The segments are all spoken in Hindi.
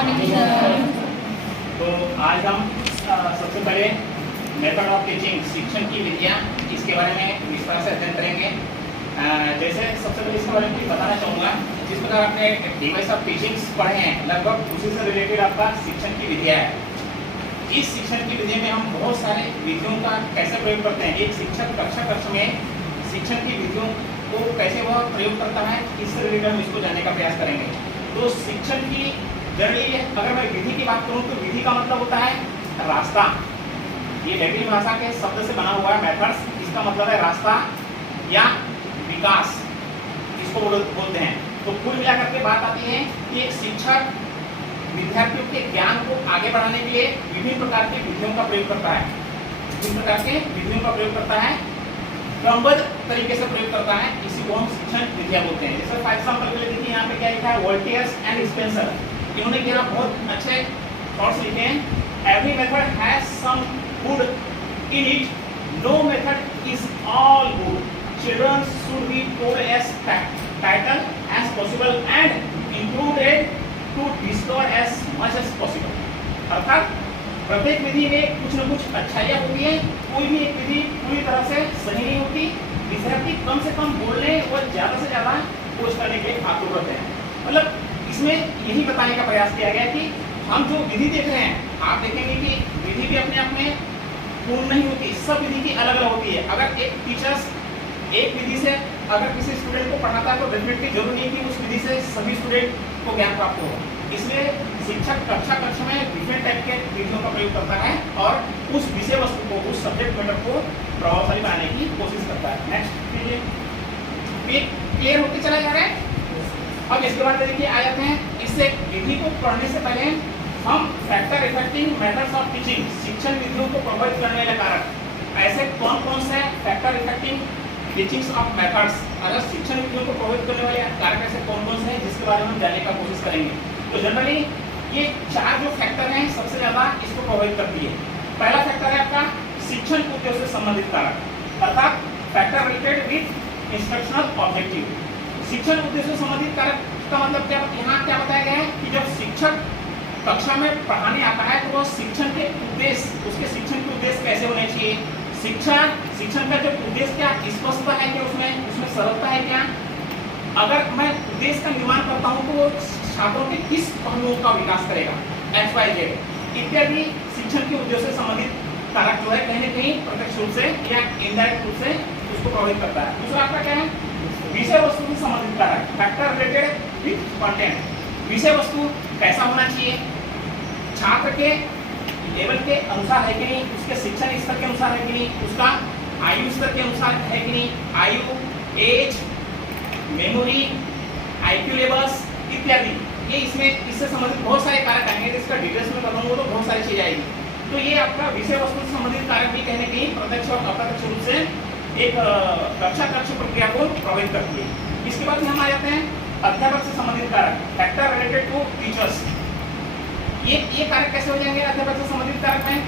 Morning sir. तो आज हम सबसे पहले मेथड ऑफ टीचिंग, शिक्षण की विधियाँ, इसके बारे में विस्तार से अध्ययन करेंगे। जैसे सबसे पहले इसके बारे में बताना चाहूँगा, जिस प्रकार आपने डिवाइस ऑफ टीचिंग्स पढ़े हैं, लगभग उसी से रिलेटेड आपका शिक्षण की विधियाँ है। इस शिक्षण की विधि में हम बहुत सारे विधियों का कैसे प्रयोग करते हैं, एक शिक्षक कक्षा कक्ष में शिक्षण की विधियों को कैसे वह प्रयोग करता है, इससे रिलेटेड हम इसको जानने का प्रयास करेंगे। तो शिक्षण की जनरली अगर मैं विधि की बात करूं तो विधि का मतलब होता है रास्ता। ये लैटिन भाषा के शब्द से बना हुआ है मेथड्स, इसका मतलब है रास्ता या विकास, इसको बोलते हैं। तो कुल मिलाकर के बात आती है कि एक शिक्षक विद्यार्थियों के ज्ञान को आगे बढ़ाने के लिए विभिन्न प्रकार की विधियों का प्रयोग करता है, विभिन्न प्रकार के विधियों का प्रयोग करता है, क्रमबद्ध तरीके से प्रयोग करता है। इसी को हम शिक्षण विधियां बोलते हैं। जैसे फॉर एग्जांपल के लिए देखिए यहाँ पे क्या लिखा है, वोल्टियर्स एंड स्पेंसर, इन्होंने क्या बहुत अच्छे थॉट्स लिखे हैं। Every method has some good in it, no method is all good, children should be told as title as possible and included to discover as much as possible. अर्थात प्रत्येक विधि में कुछ न कुछ अच्छाइयाँ होती है, कोई भी एक विधि पूरी तरह से सही नहीं होती। विद्यार्थी कम से कम बोलने और ज़्यादा से ज़्यादा कोशिश करने के आतुर रहते हैं। मतलब इसमें यही बताने का प्रयास किया गया कि हम जो विधि देख रहे हैं, आप देखेंगे कि विधि भी अपने आप में पूर्ण नहीं होती, सब विधि की अलग अलग होती है। अगर एक टीचर्स एक विधि से अगर किसी स्टूडेंट को पढ़ाता है तो डेफिनेटली जरूरी नहीं कि उस विधि से सभी स्टूडेंट को ज्ञान प्राप्त हो। इसलिए शिक्षक कक्षा कक्ष में डिफरेंट टाइप के विधियों का प्रयोग करता है और उस विषय वस्तु को, उस सब्जेक्ट मैटर को प्रभावशाली बनाने की कोशिश करता है। नेक्स्ट क्लियर होते चला जा रहा है। अब इसके बाद देखिए आ जाते हैं, इससे विधि को पढ़ने से पहले हम factor effecting methods of teaching, शिक्षण विधियों को प्रभावित करने वाले कारक, ऐसे कौन कौन से factor effecting teachings of methods, अगर शिक्षण विधियों को प्रभावित करने वाले कारक ऐसे कौन कौन से हैं जिसके बारे में हम जानने का कोशिश करेंगे। तो जनरली ये चार जो फैक्टर हैं सबसे ज्यादा इसको प्रभावित करती है। पहला फैक्टर है आपका शिक्षण उद्देश्य से संबंधित कारक, अर्थात factor related with instructional objective. शिक्षण उद्देश्य से संबंधित कारक का मतलब क्या, यहाँ क्या बताया गया है कि जब शिक्षक कक्षा में पढ़ाने आता है तो वह शिक्षण के उद्देश्य, उसके शिक्षण के उद्देश्य कैसे होने चाहिए, शिक्षण का जो उद्देश्य क्या स्पष्टता है क्या, उसमें सरलता है क्या, अगर मैं उद्देश्य का निर्माण करता हूँ तो वो छात्रों के किस पहलुओं का विकास करेगा, XYZ इत्यादि शिक्षण के उद्देश्य से संबंधित कारक जो है कहीं न कहीं प्रत्यक्ष रूप से या इनडायरेक्ट रूप से उसको प्रभावित करता है। दूसरा आपका क्या है, विषय वस्तु से संबंधित कारक, फैक्टर रिलेटेड विद कंटेंट। विषय वस्तु कैसा होना चाहिए, छात्र के लेवल के अनुसार है कि नहीं, उसके शिक्षण स्तर के अनुसार है कि नहीं, उसका आयु स्तर के अनुसार है कि नहीं, आयु, एज, मेमोरी, IQ लेवल्स इत्यादि। ये इसमें इससे संबंधित बहुत सारे कारक आएंगे, इसका डिटेल्स में बताऊंगा तो बहुत सारी चीजें आएगी। तो ये आपका विषय वस्तु से संबंधित कारक भी कहने की प्रत्यक्ष और अप्रत्यक्ष रूप से एक कक्षा कक्ष प्रक्रिया को प्रभावित करती है। इसके बाद हम आ जाते हैं अध्यापक से संबंधित कारक, फैक्टर रिलेटेड टू टीचर्स। ये कारक कैसे हो जाएंगे अध्यापक से संबंधित कारक में,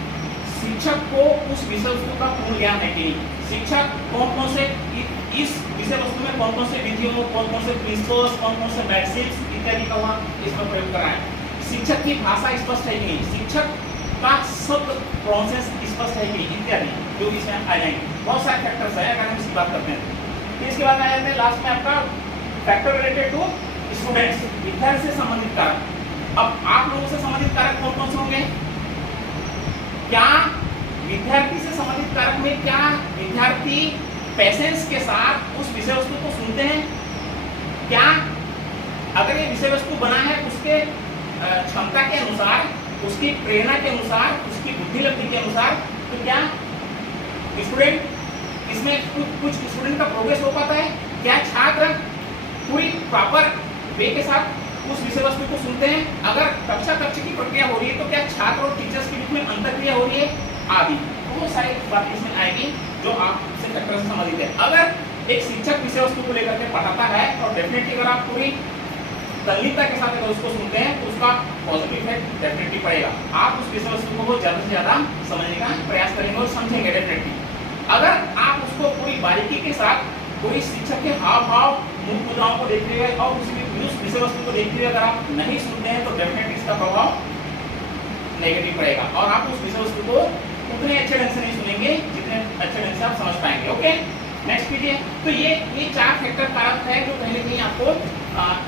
शिक्षक को उस विषय वस्तु का पूर्ण ज्ञान है कि नहीं, शिक्षक कौन कौन से इस विषय वस्तु में कौन कौन से विधियों, कौन कौन से प्रिंसिपल्स, कौन कौन से मैक्सिम्स इत्यादि का वहाँ इसमें प्रयोग करा है, शिक्षक की भाषा स्पष्ट है कि नहीं, शिक्षक का शब्द प्रोसेस स्पष्ट है कि नहीं, इत्यादि जो इसमें आ जाएंगे। बहुत सारे फैक्टर्स है अगर हम इसकी बात करते हैं। फिर इसके बाद आ जाते हैं लास्ट में आपका फैक्टर रिलेटेड टू स्टूडेंट्स, विद्यार्थी से संबंधित कारक। अब आप लोगों से संबंधित कारक कौन कौन से होंगे, क्या विद्यार्थी से संबंधित कारक में क्या विद्यार्थी पेशेंस के साथ उस विषय वस्तु को सुनते हैं, क्या अगर ये विषय वस्तु बना है उसके क्षमता के अनुसार, उसकी प्रेरणा के अनुसार, उसकी बुद्धि लब्धि के अनुसार, तो क्या स्टूडेंट इसमें कुछ स्टूडेंट का प्रोग्रेस हो पाता है, क्या छात्र पूरी प्रॉपर वे के साथ उस विषय वस्तु को सुनते हैं, अगर कक्षा कक्ष की प्रक्रिया हो रही है तो क्या छात्र और टीचर्स के बीच में अंतरक्रिया हो रही है, आदि बहुत सारी बातें इसमें आएगी जो आपसे फैक्टर से संबंधित है। अगर एक शिक्षक विषय वस्तु को लेकर के पढ़ाता है और डेफिनेटली अगर आप पूरी तल्लीनता के साथ अगर उसको सुनते हैं तो उसका पॉजिटिव इफेक्ट डेफिनेटली पड़ेगा। आप उस विषय वस्तु को ज़्यादा से ज़्यादा समझने का प्रयास करेंगे और समझेंगे डेफिनेटली। अगर आप उसको पूरी बारीकी के साथ पूरी शिक्षक के हाव भाव, मुद्राओं को देखते हुए और उस विषय वस्तु को देखते हुए अगर आप नहीं सुनते हैं तो डेफिनेटली इसका प्रभाव नेगेटिव पड़ेगा और आप उस विषय वस्तु को उतने अच्छे ढंग से नहीं सुनेंगे जितने अच्छे ढंग से आप समझ पाएंगे। ओके, नेक्स्ट कीजिए। तो ये 4 फैक्टर कारक है जो कहीं ना कहीं आपको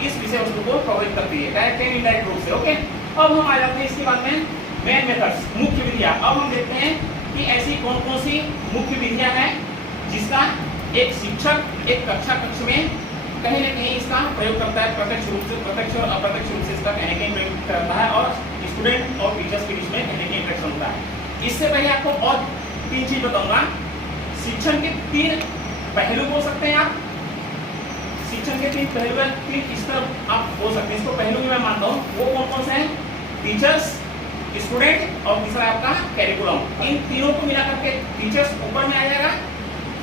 इस विषय वस्तु को प्रभावित करती है डायरेक्ट एंड इनडायरेक्ट रूप से। ओके, अब हम आ जाते हैं इसके बाद में मेन मेथड्स, मुख्य विधियां। अब हम देखते हैं कि ऐसी कौन कौन सी मुख्य विधियां हैं जिसका एक शिक्षक एक कक्ष में कहीं ना कहीं इसका प्रयोग करता है, प्रत्यक्ष रूप से, प्रत्यक्ष और अप्रत्यक्ष रूप से इसका कहीं ना कहीं प्रयोग करता है और स्टूडेंट और टीचर्स के बीच में कहीं ना कहीं इंटरेक्शन होता है। इससे पहले आपको और 3 चीज बताऊंगा। शिक्षण के 3 पहलू बोल सकते हैं आप, शिक्षण के 3 पहलू है, 3 स्तर आप बोल सकते हैं। इसको पहलू भी मैं मानता हूँ। वो कौन कौन से हैं? टीचर्स, स्टूडेंट और तीसरा आपका कैरिकुलम। इन तीनों को मिलाकर के टीचर्स ऊपर में आ जाएगा,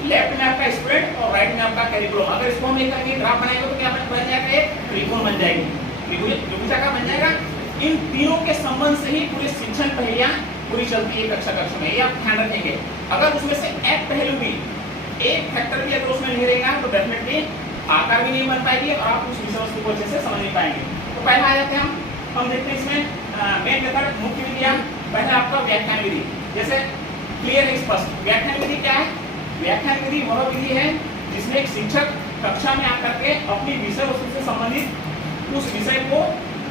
लेफ्ट में आपका स्टूडेंट और राइट में आपका कैरिकुलम। अगर इसको हम एक करके ग्राफ बनाएंगे तो क्या बन जाएगा? एक त्रिकोण बन जाएगी, त्रिभुजाकार बन जाएगा। इन तीनों के संबंध से ही पूरी शिक्षण प्रक्रिया पूरी चलती है कक्ष में, ये आप ध्यान रखेंगे। अगर उसमें से एक पहलू भी, एक फैक्टर भी अगर उसमें नहीं रहेगा तो डेफिनेटली आकार भी नहीं बन पाएगी और आप उस विषय वस्तु को अच्छे से समझ नहीं पाएंगे। तो पहला आ जाते हैं हम देखते हैं इसमें मेन मेथड, मुख्य विधियां। पहला आपका व्याख्यान विधि, जैसे क्लियर है स्पष्ट। व्याख्यान विधि क्या है? व्याख्यान विधि वह विधि है जिसमें एक शिक्षक कक्षा में आकर के अपनी विषय वस्तु से संबंधित उस विषय को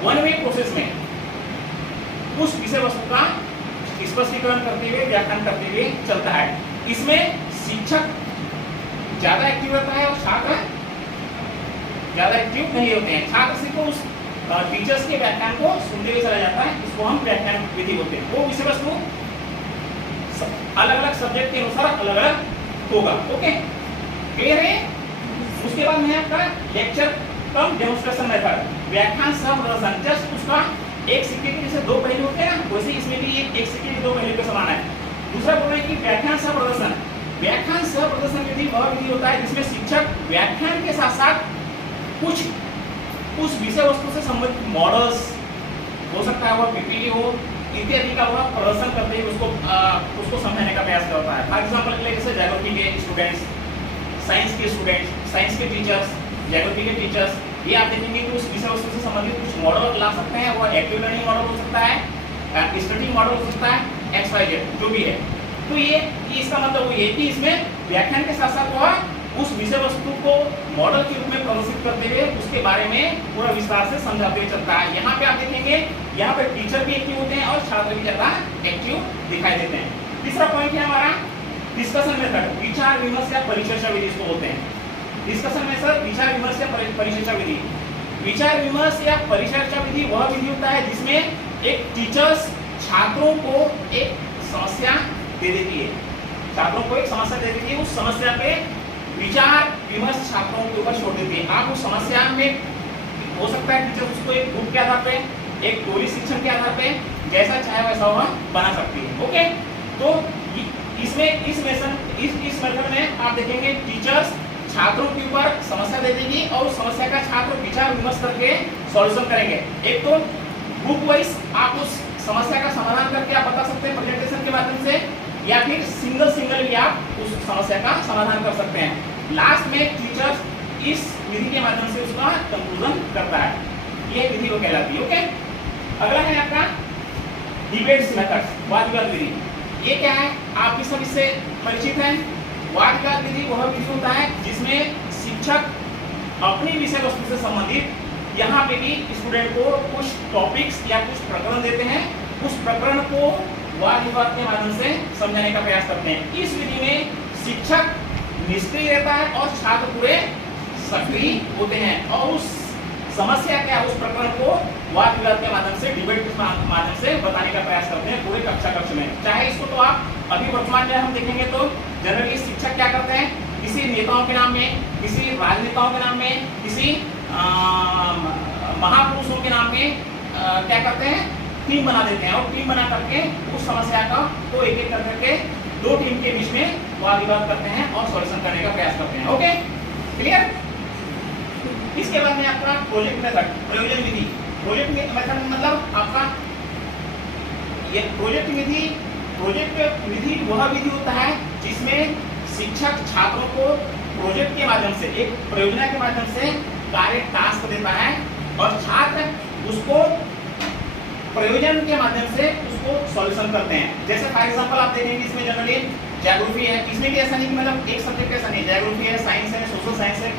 वन वे प्रोसेस में उस विषय वस्तु का स्पष्टीकरण करते हुए, व्याख्यान करते हुए चलता है। इसमें शिक्षक ज्यादा एक्टिव रहता है और छात्र ज्यादा एक्टिव नहीं होते हैं। छात्र सिर्फ उस टीचर्स के व्याख्यान को सुनते हुए चला जाता है, इसको हम व्याख्यान विधि बोलते हैं। वो विषय वस्तु अलग अलग सब्जेक्ट के अनुसार अलग अलग होगा। ओके, क्लियर है? उसके बाद में आपका लेक्चर कम डेमोंस्ट्रेशन मेथड, व्याख्यान सह प्रदर्शन। जस्ट उसका एक सिक्के के जैसे 2 पहलू होते हैं ना, वैसे इसमें भी एक सिक्के के 2 पहलू के समान है। दूसरा बोल रहे हैं कि व्याख्यान सह प्रदर्शन। व्याख्यान सह प्रदर्शन विधि वह विधि होता है जिसमें शिक्षक व्याख्यान के साथ साथ कुछ उस विषय वस्तु से संबंधित मॉडल्स हो सकता है, वह पीपीटी हो इत्यादि का वह प्रदर्शन करते हुए उसको समझाने का प्रयास करता है। फॉर एग्जाम्पल के लिए जैसे ज्योग्राफी के स्टूडेंट्स, साइंस के स्टूडेंट्स, साइंस के टीचर्स, ज्योग्राफी के टीचर्स, ये आप देखेंगे कि उस विषय वस्तु से संबंधित कुछ मॉडल ला सकते हैं। वो एक्टिव लर्निंग मॉडल हो सकता है, स्टडी मॉडल हो सकता है, XYZ जो भी है। तो ये इसका मतलब ये कि इसमें व्याख्यान के साथ साथ वह उस विषय वस्तु को मॉडल के रूप में प्रदर्शित करते हुए उसके बारे में पूरा विस्तार से समझाते हुए चलता है। यहाँ पे आप देखेंगे, यहाँ पे टीचर भी एक्टिव होते हैं और छात्र भी ज्यादा एक्टिव दिखाई देते हैं। तीसरा पॉइंट है हमारा डिस्कशन मेथड, विचार विमर्श या परिचर्चा विधि इसको बोलते हैं। डिस्कशन में सर विचार विमर्श या परिचर्चा विधि। विचार विमर्श या परिचर्चा विधि वह विधि होता है जिसमें एक टीचर्स छात्रों को एक समस्या दे देती है, छात्रों को एक समस्या दे देती है। उस समस्या पे विचार विमर्श छात्रों के ऊपर छोड़ देती है। आप उस समस्या में हो सकता है टीचर उसको एक ग्रुप के आधार पे, एक टोली शिक्षण के आधार पे जैसा चाहे वैसा वह बना सकती है। ओके, तो इसमें इस मेथड में आप देखेंगे टीचर्स छात्रों के ऊपर समस्या दे देगी और उस समस्या का छात्र विचार विमर्श करके सॉल्यूशन करेंगे। एक तो ग्रुप वाइज आप उस समस्या का समाधान करके आप बता सकते हैं प्रेजेंटेशन के माध्यम से, या फिर सिंगल भी आप उस समस्या का समाधान कर सकते हैं। लास्ट में टीचर्स इस विधि के माध्यम से उसका कंक्लूजन करता है, ये विधि को कहलाती है। ओके, अगला है आपका डिबेट्स मेथड, वाद विवाद विधि। ये क्या है? आप भी सब इससे परिचित हैं। वाद विवाद विधि वह विधि होता है जिसमें शिक्षक अपनी विषय वस्तु से संबंधित यहाँ पे भी स्टूडेंट को कुछ टॉपिक्स या कुछ प्रकरण देते हैं, उस प्रकरण को वाद विवाद के माध्यम से समझाने का प्रयास करते हैं। इस विधि में शिक्षक निष्क्रिय रहता है और छात्र पूरे सक्रिय होते हैं और उस समस्या क्या उस प्रकरण को वाद विवाद के माध्यम से, डिबेट के माध्यम से बताने का प्रयास करते हैं पूरे कक्ष में। चाहे इसको तो आप अभी वर्तमान में हम देखेंगे तो जनरली शिक्षक क्या करते हैं, किसी नेताओं के नाम में, किसी राजनेताओं के नाम में, किसी महापुरुषों के नाम में क्या करते हैं, टीम बना देते हैं और टीम बना करके उस समस्या का को एक एक करके 2 टीम के बीच में वाद विवाद करते हैं और सॉल्यूशन करने का प्रयास करते हैं। Okay, clear? इसके बाद में आपका प्रोजेक्ट मेथड, प्रयोजन विधि। प्रोजेक्ट मेथड मतलब आपका ये प्रोजेक्ट विधि वह विधि होता है जिसमें शिक्षक छात्रों को प्रोजेक्ट के माध्यम से, एक परियोजना के माध्यम से कार्य टास्क देता है और छात्र उसको प्रयोजन के माध्यम से उसको सॉल्यूशन करते हैं। जैसे फॉर एग्जांपल आप देखेंगे इसमें जनरली ज्योग्राफी है, इसमें भी ऐसा नहीं कि मतलब एक सब्जेक्ट ऐसा नहीं, ज्योग्राफी है, साइंस है, सोशल साइंस है,